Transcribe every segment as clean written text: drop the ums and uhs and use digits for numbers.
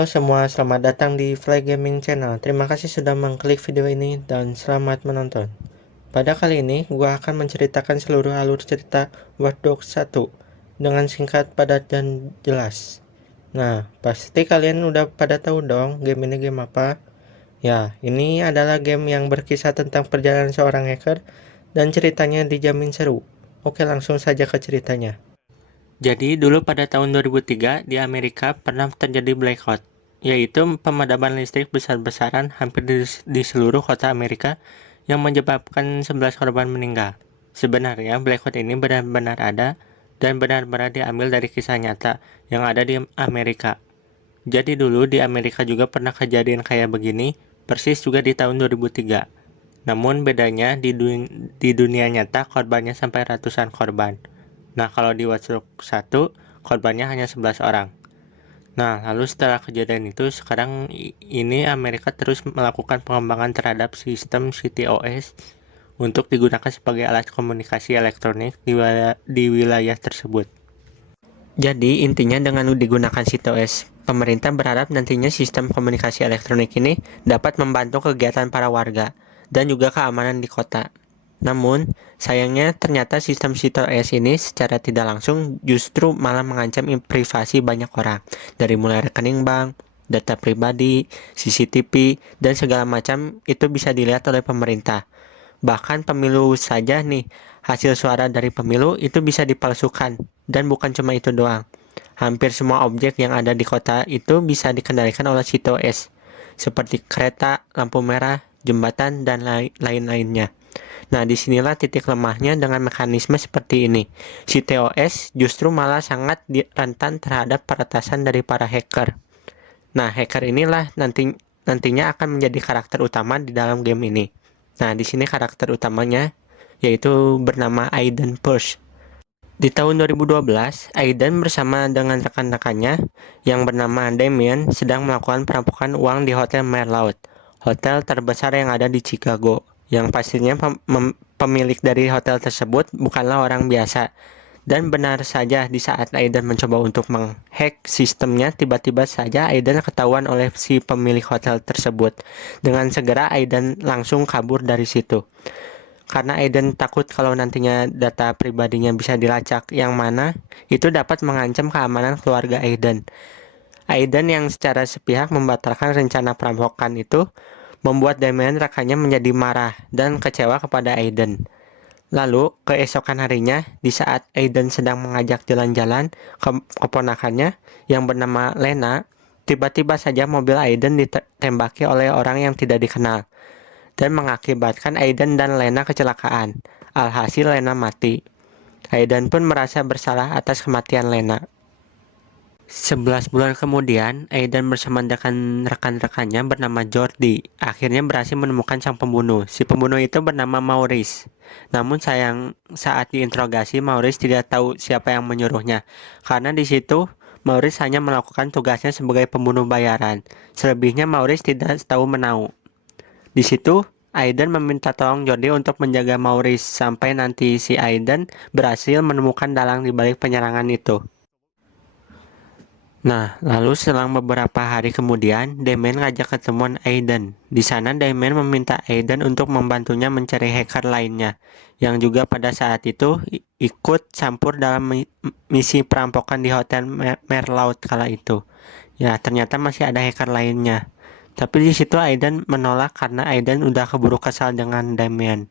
Halo semua, selamat datang di Fly Gaming Channel. Terima kasih sudah mengklik video ini dan selamat menonton. Pada kali ini, gua akan menceritakan seluruh alur cerita Watch Dogs 1 dengan singkat, padat, dan jelas. Nah, pasti kalian udah pada tahu dong game ini game apa? Ya, ini adalah game yang berkisah tentang perjalanan seorang hacker dan ceritanya dijamin seru. Oke, langsung saja ke ceritanya. Jadi dulu pada tahun 2003 di Amerika pernah terjadi blackout, yaitu pemadaman listrik besar-besaran hampir di seluruh kota Amerika yang menyebabkan 11 korban meninggal. Sebenarnya blackout ini benar-benar ada dan benar-benar diambil dari kisah nyata yang ada di Amerika. Jadi dulu di Amerika juga pernah kejadian kayak begini, persis juga di tahun 2003. Namun bedanya di dunia nyata korbannya sampai ratusan korban. Nah, kalau di Watch Dogs 1, korbannya hanya 11 orang. Nah, lalu setelah kejadian itu, sekarang ini Amerika terus melakukan pengembangan terhadap sistem CTOS untuk digunakan sebagai alat komunikasi elektronik di wilayah tersebut. Jadi, intinya dengan digunakan CTOS, pemerintah berharap nantinya sistem komunikasi elektronik ini dapat membantu kegiatan para warga dan juga keamanan di kota. Namun, sayangnya ternyata sistem CTOS ini secara tidak langsung justru malah mengancam privasi banyak orang, dari mulai rekening bank, data pribadi, CCTV, dan segala macam itu bisa dilihat oleh pemerintah. Bahkan pemilu saja nih, hasil suara dari pemilu itu bisa dipalsukan, dan bukan cuma itu doang. Hampir semua objek yang ada di kota itu bisa dikendalikan oleh CTOS, seperti kereta, lampu merah, jembatan, dan lain-lainnya. Nah, disinilah titik lemahnya dengan mekanisme seperti ini. CTOS justru malah sangat rentan terhadap peretasan dari para hacker. Nah, hacker inilah nantinya akan menjadi karakter utama di dalam game ini. Nah, di sini karakter utamanya yaitu bernama Aiden Purse. Di tahun 2012, Aiden bersama dengan rekan-rekannya yang bernama Damien sedang melakukan perampokan uang di Hotel Merlaut, hotel terbesar yang ada di Chicago. Yang pastinya pemilik dari hotel tersebut bukanlah orang biasa. Dan benar saja di saat Aiden mencoba untuk menghack sistemnya, tiba-tiba saja Aiden ketahuan oleh si pemilik hotel tersebut. Dengan segera Aiden langsung kabur dari situ. Karena Aiden takut kalau nantinya data pribadinya bisa dilacak, yang mana itu dapat mengancam keamanan keluarga Aiden. Aiden yang secara sepihak membatalkan rencana perampokan itu membuat Damien rekannya menjadi marah dan kecewa kepada Aiden. Lalu, keesokan harinya, di saat Aiden sedang mengajak jalan-jalan keponakannya yang bernama Lena, tiba-tiba saja mobil Aiden ditembaki oleh orang yang tidak dikenal dan mengakibatkan Aiden dan Lena kecelakaan. Alhasil Lena mati. Aiden pun merasa bersalah atas kematian Lena. 11 bulan kemudian, Aiden bersama dengan rekan-rekannya bernama Jordi akhirnya berhasil menemukan sang pembunuh. Si pembunuh itu bernama Maurice. Namun sayang, saat diinterogasi, Maurice tidak tahu siapa yang menyuruhnya. Karena di situ, Maurice hanya melakukan tugasnya sebagai pembunuh bayaran. Selebihnya Maurice tidak tahu menau. Di situ, Aiden meminta tolong Jordi untuk menjaga Maurice sampai nanti si Aiden berhasil menemukan dalang di balik penyerangan itu. Nah, lalu selang beberapa hari kemudian, Damien ngajak ketemuan Aiden. Di sana Damien meminta Aiden untuk membantunya mencari hacker lainnya, yang juga pada saat itu ikut campur dalam misi perampokan di Hotel Merlaut kala itu. Ya, ternyata masih ada hacker lainnya. Tapi di situ Aiden menolak karena Aiden udah keburu kesal dengan Damien.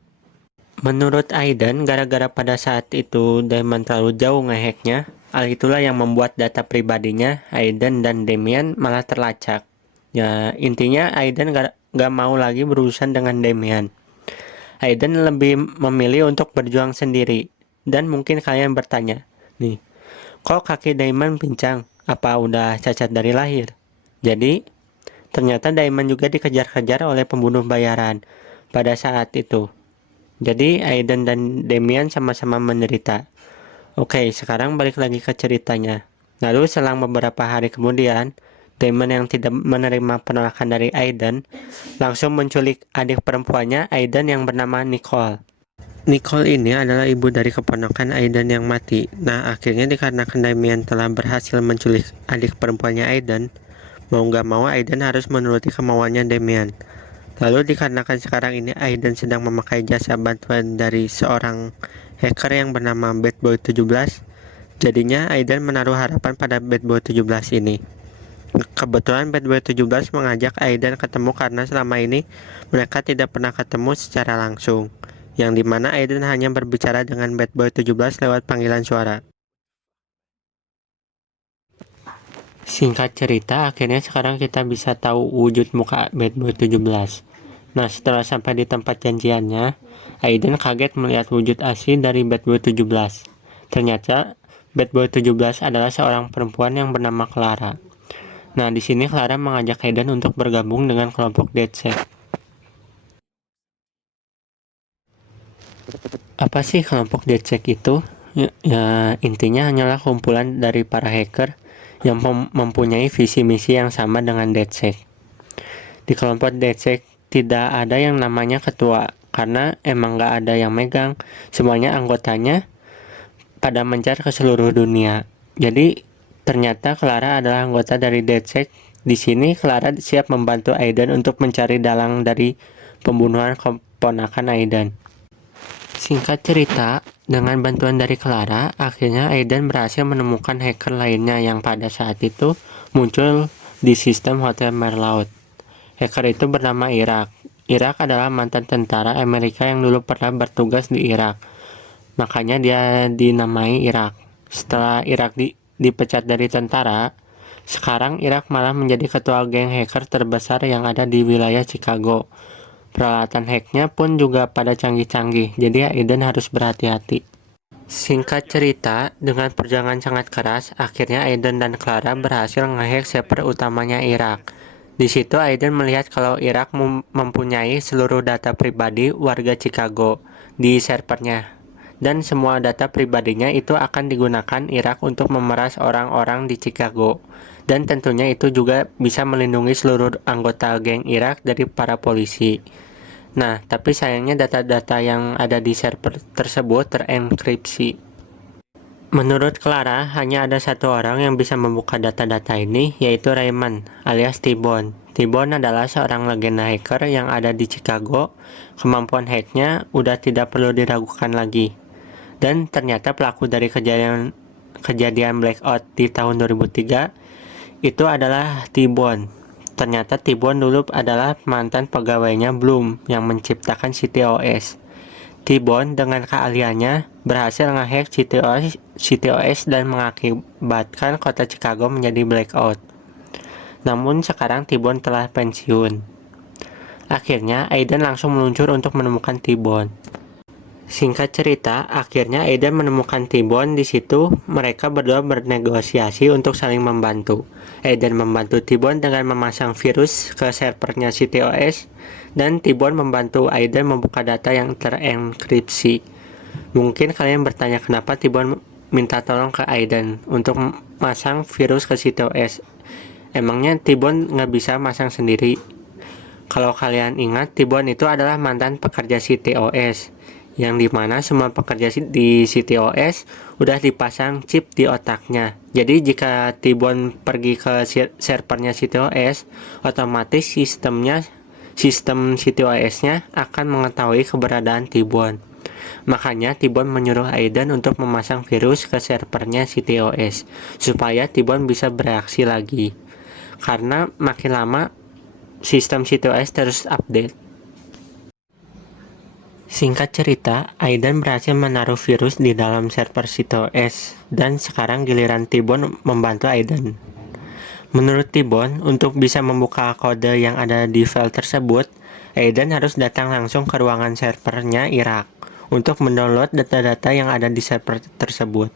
Menurut Aiden, gara-gara pada saat itu Damien terlalu jauh ngehacknya, hal itulah yang membuat data pribadinya Aiden dan Damien malah terlacak. Ya, intinya Aiden gak mau lagi berurusan dengan Damien. Aiden lebih memilih untuk berjuang sendiri. Dan mungkin kalian bertanya, nih, kok kaki Damien pincang? Apa udah cacat dari lahir? Jadi, ternyata Damien juga dikejar-kejar oleh pembunuh bayaran pada saat itu. Jadi Aiden dan Damien sama-sama menderita. Oke, sekarang balik lagi ke ceritanya. Lalu selang beberapa hari kemudian, Damien yang tidak menerima penolakan dari Aiden langsung menculik adik perempuannya Aiden yang bernama Nicole. Nicole ini adalah ibu dari keponakan Aiden yang mati. Nah, akhirnya dikarenakan Damien telah berhasil menculik adik perempuannya Aiden, Mau nggak mau Aiden harus menuruti kemauannya Damian. Lalu dikarenakan sekarang ini Aiden sedang memakai jasa bantuan dari seorang hacker yang bernama Bad Boy 17, jadinya Aiden menaruh harapan pada Bad Boy 17 ini. Kebetulan Bad Boy 17 mengajak Aiden ketemu karena selama ini mereka tidak pernah ketemu secara langsung, yang dimana Aiden hanya berbicara dengan Bad Boy 17 lewat panggilan suara. Singkat cerita, akhirnya sekarang kita bisa tahu wujud muka Bad Boy 17. Nah, setelah sampai di tempat janjiannya, Aiden kaget melihat wujud asli dari Bad Boy 17. Ternyata, Bad Boy 17 adalah seorang perempuan yang bernama Clara. Nah, di sini Clara mengajak Aiden untuk bergabung dengan kelompok DedSec. Apa sih kelompok DedSec itu? Ya, intinya hanyalah kumpulan dari para hacker yang mempunyai visi misi yang sama dengan DedSec. Di kelompok DedSec tidak ada yang namanya ketua, karena emang nggak ada yang megang. Semuanya anggotanya pada mencar ke seluruh dunia. Jadi ternyata Clara adalah anggota dari DedSec. Di sini Clara siap membantu Aiden untuk mencari dalang dari pembunuhan keponakan Aiden. Singkat cerita, dengan bantuan dari Clara, akhirnya Aiden berhasil menemukan hacker lainnya yang pada saat itu muncul di sistem Hotel Merlaut. Hacker itu bernama Irak. Irak adalah mantan tentara Amerika yang dulu pernah bertugas di Irak. Makanya dia dinamai Irak. Setelah Irak dipecat dari tentara, sekarang Irak malah menjadi ketua geng hacker terbesar yang ada di wilayah Chicago. Peralatan hacknya pun juga pada canggih-canggih, jadi Aiden harus berhati-hati. Singkat cerita, dengan perjuangan sangat keras, akhirnya Aiden dan Clara berhasil ngehack server utamanya Irak. Di situ Aiden melihat kalau Irak mempunyai seluruh data pribadi warga Chicago di servernya. Dan semua data pribadinya itu akan digunakan Irak untuk memeras orang-orang di Chicago. Dan tentunya itu juga bisa melindungi seluruh anggota geng Irak dari para polisi. Nah, tapi sayangnya data-data yang ada di server tersebut terenkripsi. Menurut Clara, hanya ada satu orang yang bisa membuka data-data ini, yaitu Raymond, alias T-Bone. T-Bone adalah seorang legenda hacker yang ada di Chicago. Kemampuan hacknya udah tidak perlu diragukan lagi. Dan ternyata pelaku dari kejadian blackout di tahun 2003 itu adalah T-Bone. Ternyata T-Bone dulu adalah mantan pegawainya Bloom yang menciptakan CTOS. T-Bone dengan keahliannya berhasil ngehack CTOS dan mengakibatkan kota Chicago menjadi blackout. Namun sekarang T-Bone telah pensiun. Akhirnya Aiden langsung meluncur untuk menemukan T-Bone. Singkat cerita, akhirnya Aiden menemukan T-Bone. Di situ mereka berdua bernegosiasi untuk saling membantu. Aiden membantu T-Bone dengan memasang virus ke servernya CTOS, dan T-Bone membantu Aiden membuka data yang terenkripsi. Mungkin kalian bertanya kenapa T-Bone minta tolong ke Aiden untuk masang virus ke CTOS. Emangnya T-Bone nggak bisa masang sendiri? Kalau kalian ingat, T-Bone itu adalah mantan pekerja CTOS, yang dimana semua pekerja di CTOS udah dipasang chip di otaknya. Jadi jika T-Bone pergi ke servernya CTOS, otomatis sistem CTOS-nya akan mengetahui keberadaan T-Bone. Makanya T-Bone menyuruh Aiden untuk memasang virus ke servernya CTOS supaya T-Bone bisa bereaksi lagi. Karena makin lama sistem CTOS terus update. Singkat cerita, Aiden berhasil menaruh virus di dalam server CTOS, dan sekarang giliran T-Bone membantu Aiden. Menurut T-Bone, untuk bisa membuka kode yang ada di file tersebut, Aiden harus datang langsung ke ruangan servernya Irak untuk mendownload data-data yang ada di server tersebut.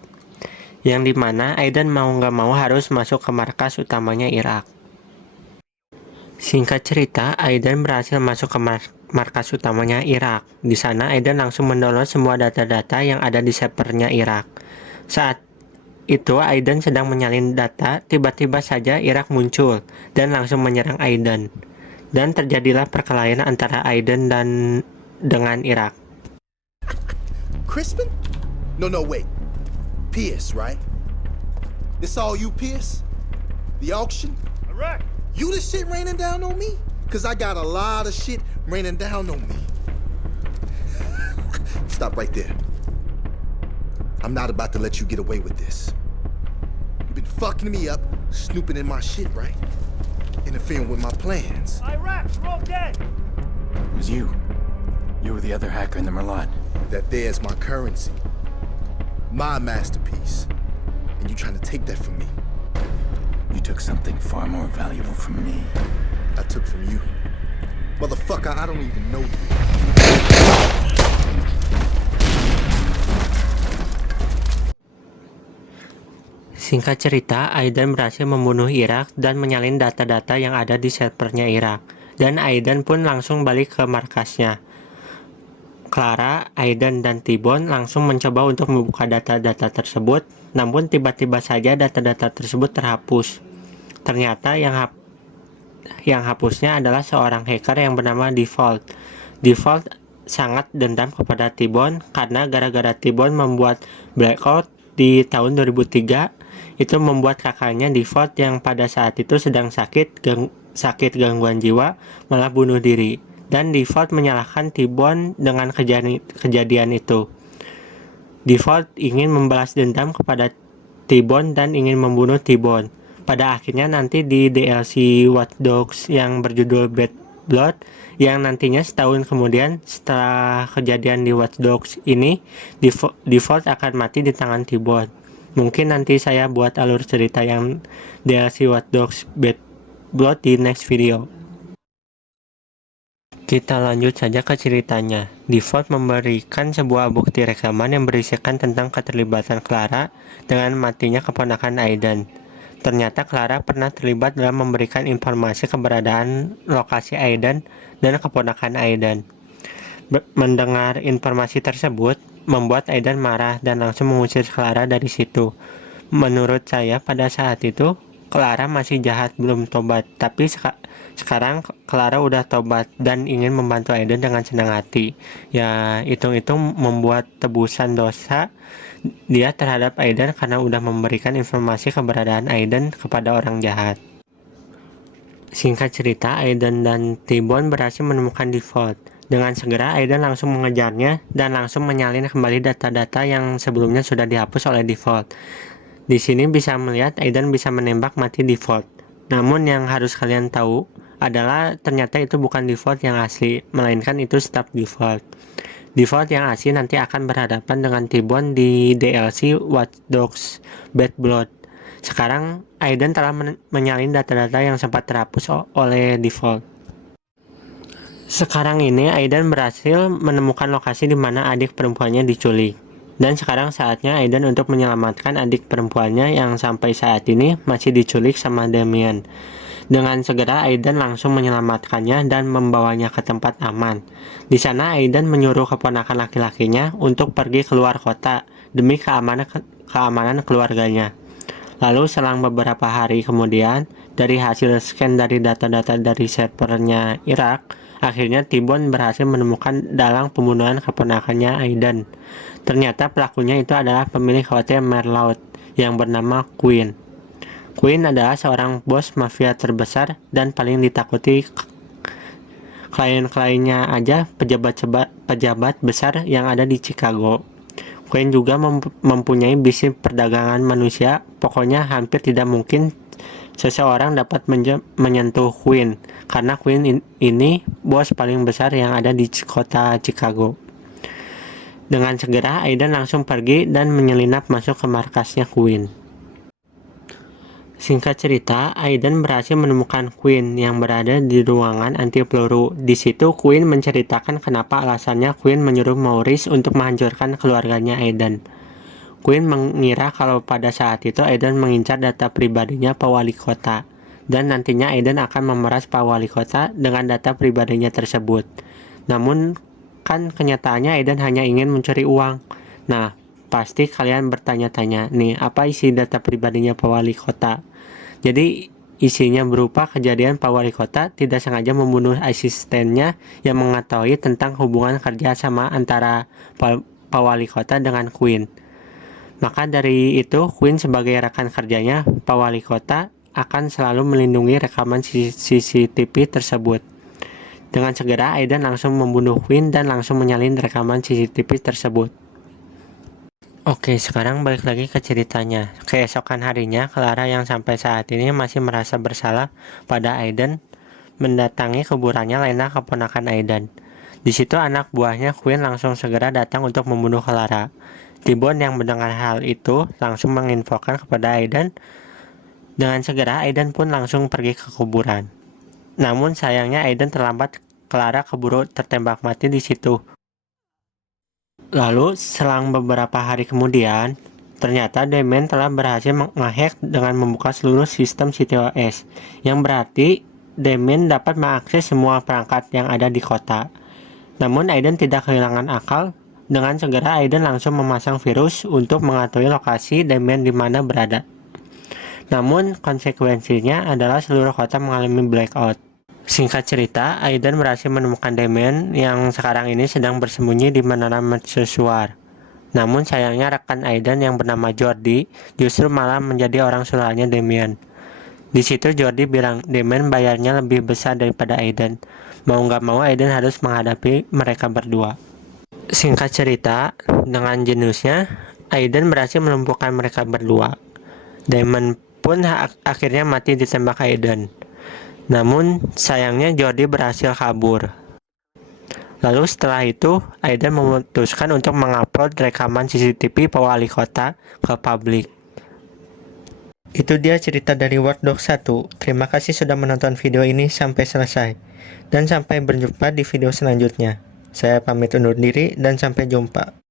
Yang dimana Aiden mau nggak mau harus masuk ke markas utamanya Irak. Singkat cerita, Aiden berhasil masuk ke markas utamanya Irak. Di sana Aiden langsung mendownload semua data-data yang ada di servernya Irak. Saat itu Aiden sedang menyalin data, tiba-tiba saja Irak muncul dan langsung menyerang Aiden. Dan terjadilah perkelahian antara Aiden dengan Irak. Crispin? No, wait. Pierce, right? This all you, Pierce? The auction? Correct. You the shit raining down on me? Cause I got a lot of shit raining down on me. Stop right there. I'm not about to let you get away with this. You've been fucking me up, snooping in my shit, right? Interfering with my plans. Iraq, we're all dead! It was you. You were the other hacker in the Merlot. That there's my currency. My masterpiece. And you trying to take that from me. You took something far more valuable from me. I took from you. Motherfucker, I don't even know you. Singkat cerita, Aidan berhasil membunuh Irak dan menyalin data-data yang ada di servernya Irak. Dan Aidan pun langsung balik ke markasnya. Clara, Aidan, dan T-Bone langsung mencoba untuk membuka data-data tersebut, namun tiba-tiba saja data-data tersebut terhapus. Ternyata yang hapusnya adalah seorang hacker yang bernama Default. Default sangat dendam kepada T-Bone karena gara-gara T-Bone membuat blackout di tahun 2003, itu membuat kakaknya Default yang pada saat itu sedang sakit gangguan jiwa malah bunuh diri. Dan Default menyalahkan T-Bone dengan kejadian itu. Default ingin membalas dendam kepada T-Bone dan ingin membunuh T-Bone. Pada akhirnya nanti di DLC Watch Dogs yang berjudul Bad Blood, yang nantinya setahun kemudian setelah kejadian di Watch Dogs ini, Default akan mati di tangan T-Bone. Mungkin nanti saya buat alur cerita yang DLC Watch Dogs Bad Blood di next video. Kita lanjut saja ke ceritanya. Default memberikan sebuah bukti rekaman yang berisikan tentang keterlibatan Clara dengan matinya keponakan Aidan. Ternyata Clara pernah terlibat dalam memberikan informasi keberadaan lokasi Aidan dan keponakan Aidan. Mendengar informasi tersebut membuat Aidan marah dan langsung mengusir Clara dari situ. Menurut saya pada saat itu Clara masih jahat, belum tobat, tapi sekarang Clara udah tobat dan ingin membantu Aidan dengan senang hati. Ya, hitung-hitung membuat tebusan dosa dia terhadap Aidan karena udah memberikan informasi keberadaan Aidan kepada orang jahat. Singkat cerita, Aidan dan T-Bone berhasil menemukan Default. Dengan segera, Aidan langsung mengejarnya dan langsung menyalin kembali data-data yang sebelumnya sudah dihapus oleh Default. Di sini bisa melihat Aidan bisa menembak mati Default. Namun yang harus kalian tahu adalah ternyata itu bukan Default yang asli, melainkan itu staf Default. Default yang asli nanti akan berhadapan dengan T-Bone di DLC Watch Dogs Bad Blood. Sekarang Aidan telah menyalin data-data yang sempat terhapus oleh Default. Sekarang ini Aidan berhasil menemukan lokasi di mana adik perempuannya diculik. Dan sekarang saatnya Aidan untuk menyelamatkan adik perempuannya yang sampai saat ini masih diculik sama Damien. Dengan segera Aidan langsung menyelamatkannya dan membawanya ke tempat aman. Di sana Aidan menyuruh keponakan laki-lakinya untuk pergi keluar kota demi keamanan keluarganya. Lalu selang beberapa hari kemudian, dari hasil scan dari data-data dari servernya Irak, akhirnya T-Bone berhasil menemukan dalang pembunuhan keponakannya Aidan. Ternyata pelakunya itu adalah pemilik hotel Merlot yang bernama Quinn. Quinn adalah seorang bos mafia terbesar dan paling ditakuti klien-kliennya aja pejabat besar yang ada di Chicago. Quinn juga mempunyai bisnis perdagangan manusia. Pokoknya hampir tidak mungkin seseorang dapat menyentuh Quinn karena Quinn ini bos paling besar yang ada di kota Chicago. Dengan segera Aidan langsung pergi dan menyelinap masuk ke markasnya Quinn. Singkat cerita, Aidan berhasil menemukan Quinn yang berada di ruangan anti peluru. Di situ Quinn menceritakan kenapa alasannya Quinn menyuruh Maurice untuk menghancurkan keluarganya Aidan. Quinn mengira kalau pada saat itu Aidan mengincar data pribadinya Pak Wali Kota, dan nantinya Aidan akan memeras Pak Wali Kota dengan data pribadinya tersebut. Namun kan kenyataannya Aidan hanya ingin mencuri uang. Nah, pasti kalian bertanya-tanya, nih apa isi data pribadinya Pak Wali Kota? Jadi isinya berupa kejadian Pak Wali Kota tidak sengaja membunuh asistennya yang mengetahui tentang hubungan kerja sama antara Pak Wali Kota dengan Quinn. Maka dari itu Quinn sebagai rekan kerjanya Pak Wali Kota akan selalu melindungi rekaman CCTV tersebut. Dengan segera, Aiden langsung membunuh Quinn dan langsung menyalin rekaman CCTV tersebut. Oke, sekarang balik lagi ke ceritanya. Keesokan harinya, Clara yang sampai saat ini masih merasa bersalah pada Aiden mendatangi kuburannya Lena, keponakan Aiden. Di situ anak buahnya Quinn langsung segera datang untuk membunuh Clara. T-Bone yang mendengar hal itu langsung menginfokan kepada Aiden. Dengan segera, Aiden pun langsung pergi ke kuburan. Namun sayangnya Aiden terlambat, Clara keburu tertembak mati di situ. Lalu selang beberapa hari kemudian, ternyata Damien telah berhasil menghack dengan membuka seluruh sistem CTOS, yang berarti Damien dapat mengakses semua perangkat yang ada di kota. Namun Aiden tidak kehilangan akal. Dengan segera Aiden langsung memasang virus untuk mengetahui lokasi Damien di mana berada. Namun konsekuensinya adalah seluruh kota mengalami blackout. Singkat cerita, Aiden berhasil menemukan Damien yang sekarang ini sedang bersembunyi di menara mercusuar. Namun sayangnya rekan Aiden yang bernama Jordi justru malah menjadi orang suruhannya Damien. Di situ Jordi bilang Damien bayarnya lebih besar daripada Aiden. Mau nggak mau Aiden harus menghadapi mereka berdua. Singkat cerita, dengan jeniusnya, Aiden berhasil melumpuhkan mereka berdua. Damien pun akhirnya mati ditembak Aiden. Namun sayangnya Jordi berhasil kabur. Lalu setelah itu Aiden memutuskan untuk mengupload rekaman CCTV wali kota ke publik. Itu dia cerita dari Watch Dogs 1. Terima kasih sudah menonton video ini sampai selesai. Dan sampai berjumpa di video selanjutnya. Saya pamit undur diri dan sampai jumpa.